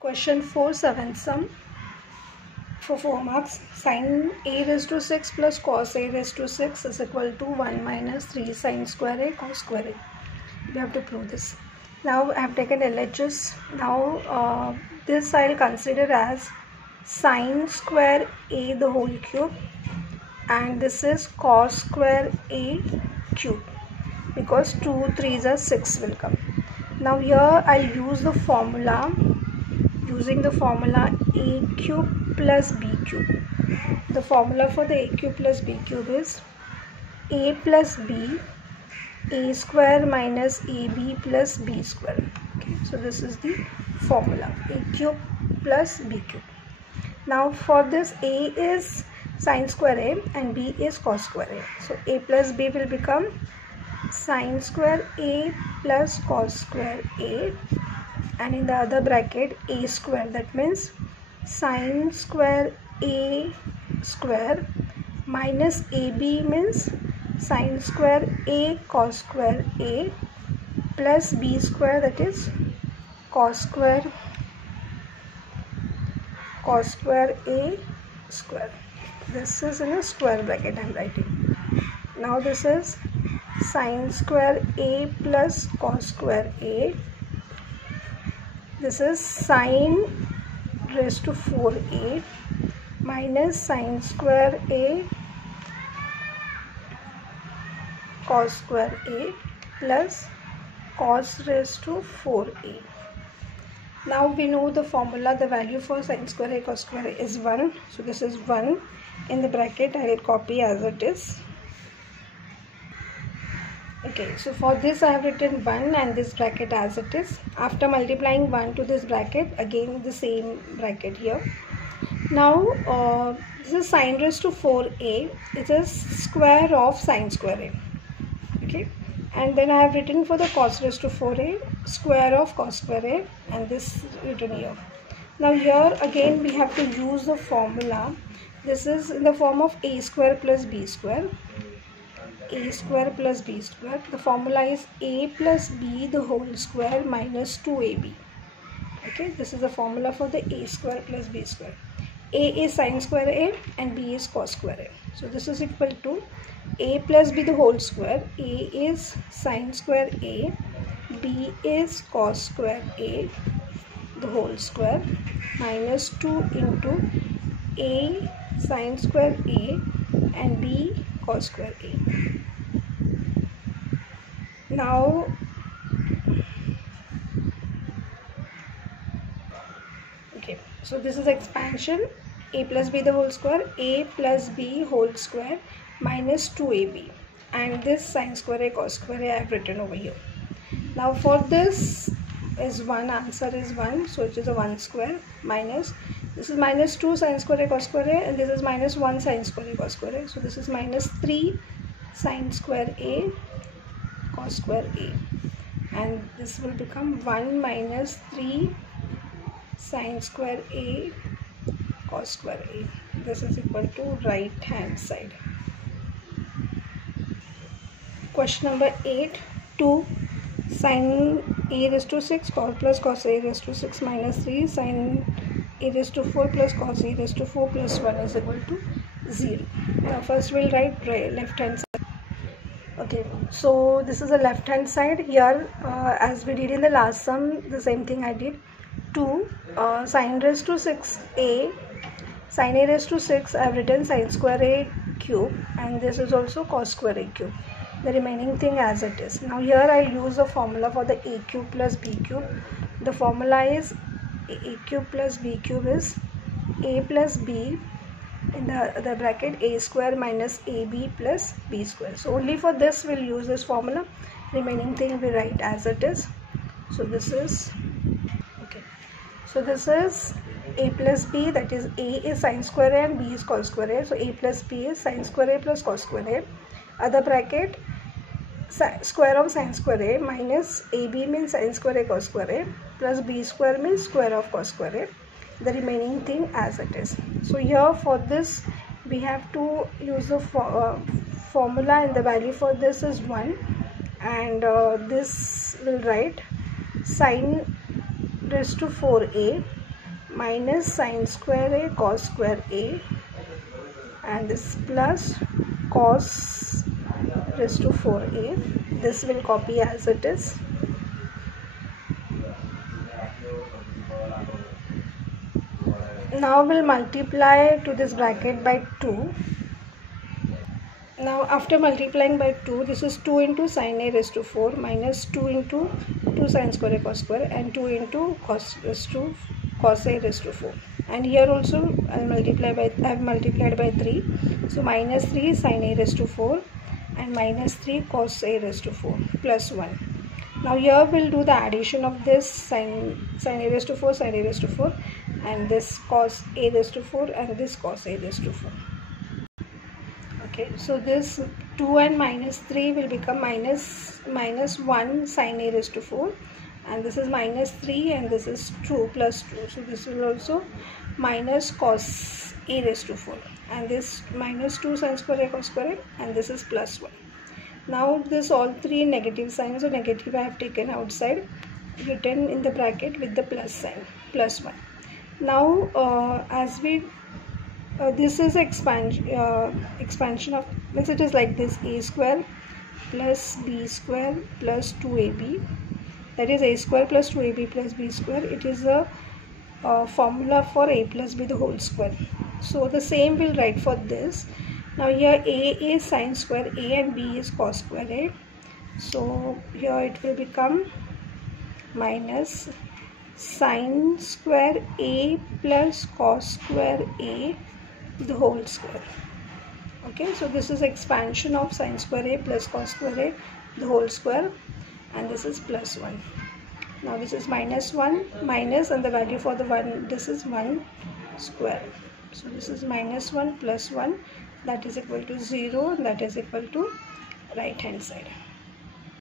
Question 4-7 sum for 4 marks. Sin a raised to 6 plus cos a raised to 6 is equal to 1 minus 3 sin square a cos square a. We have to prove this. Now I have taken LHS. Now this I will consider as sin square a the whole cube, and this is cos square a cube, because 2 3s are 6 will come. Now here I'll use the formula. Using the formula a cube plus b cube. The formula for the a cube plus b cube is a plus b, a square minus ab plus b square. Okay, so this is the formula, a cube plus b cube. Now for this, a is sin square a and b is cos square a. So a plus b will become sin square a plus cos square a, and in the other bracket a square, that means sin square a square minus ab means sin square a cos square a plus b square, that is cos square a square. This is in a square bracket I am writing. Now this is sin square a plus cos square a. This is sin raised to 4a minus sin square a cos square a plus cos raised to 4a. Now we know the formula, the value for sin square a cos square a is 1. So this is 1 in the bracket. I will copy as it is. Okay, so for this I have written 1 and this bracket as it is. After multiplying 1 to this bracket, again the same bracket here. Now this is sin raised to 4a. It is square of sin square a. Okay, and then I have written for the cos raised to 4a, square of cos square a, and this written here. Now here again we have to use the formula. This is in the form of a square plus b square. A square plus b square. The formula is a plus b the whole square minus 2ab. Okay, this is the formula for the a square plus b square. A is sin square a and b is cos square a. So this is equal to a plus b the whole square. A is sin square a, b is cos square a the whole square minus 2 into a sin square a and b cos square a. Now okay, so this is expansion. A plus b the whole square, a plus b whole square minus 2ab, and this sin square a cos square a I have written over here. Now for this is 1, answer is 1, so it is a 1 square minus, this is minus 2 sin square a cos square a, and this is minus 1 sin square a cos square a. So this is minus 3 sin square a cos square a, and this will become 1 minus 3 sin square a cos square a. This is equal to right hand side. Question number 8. 2 sin a raised to 6 cos plus cos a raised to 6 minus 3 sin a raised to 4 plus cos a raised to 4 plus 1 is equal to 0. Now first we'll write left hand side. Okay, so this is the left hand side. Here as we did in the last sum, the same thing I did. 2 sin raised to 6a, sin a raised to 6 I have written sin square a cube, and this is also cos square a cube. The remaining thing as it is. Now here I use the formula for the a cube plus b cube. The formula is a cube plus b cube is a plus b in the bracket a square minus ab plus b square. So only for this we'll use this formula. Remaining thing we write as it is. So this is okay. So this is a plus b, that is a is sin square a and b is cos square a. So a plus b is sin square a plus cos square a. Other bracket square of sin square a minus ab means sin square a cos square a plus b square means square of cos square a. The remaining thing as it is. So here for this we have to use the formula, and the value for this is 1, and this will write sin raised to 4a minus sine square a cos square a, and this plus cos raised to 4a. This will copy as it is. Now we'll multiply to this bracket by 2. Now after multiplying by 2, this is 2 into sin a raised to 4 minus 2 into 2 sin square a cos square, and 2 into cos a raised to 4. And here also I have multiplied by 3. So minus 3 sin a raised to 4 and minus 3 cos a raised to 4 plus 1. Now here we'll do the addition of this sin a raised to 4, sin a raised to 4, and this cos a raised to 4 and this cos a raised to 4. Okay, so this 2 and minus 3 will become minus 1 sin a raised to 4, and this is minus 3 and this is 2 plus 2. So this will also minus cos a raised to 4, and this minus 2 sin square a cos square a, and this is plus 1. Now this all three negative signs, so negative I have taken outside, written in the bracket with the plus sign, plus 1. Now as we this is expansion of, means it is like this: a square plus b square plus 2ab, that is a square plus 2ab plus b square. It is a formula for a plus b the whole square. So the same we'll write for this. Now here a is sin square a and b is cos square a. So here it will become minus sin square a plus cos square a the whole square. Okay, so this is expansion of sin square a plus cos square a the whole square, and this is plus 1. Now this is minus 1 minus, and the value for the 1, this is 1 square. So this is minus 1 plus 1, that is equal to 0, and that is equal to right hand side.